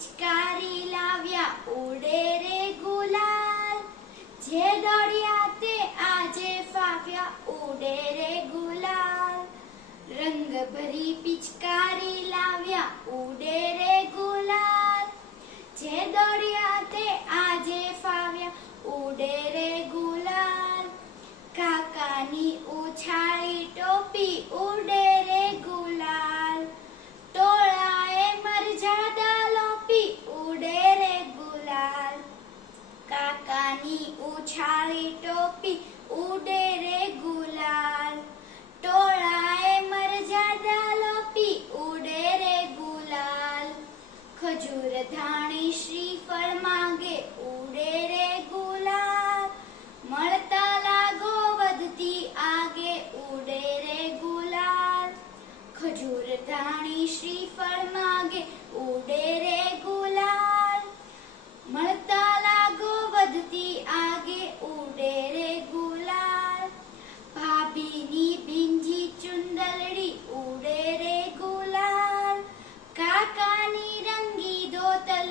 પિચકારી લાવ્યા ઉડે રે ગુલાલ. જે દોડ્યા તે આજે ફાવ્યા, ઉડે રે ગુલાલ. રંગ ભરી પિચકારી લાવ્યા ઉડે टोपी उड़े रे गुलाल। टोळाए मरजादा लोपी उड़े रे गुलाल। खजूर धाणी श्रीफळ मांगे उड़े रे गुलाल। मरता लागो લાગો आगे उड़े रे गुलाल। खजूर ખજૂર श्री फल मांगे उड़े रे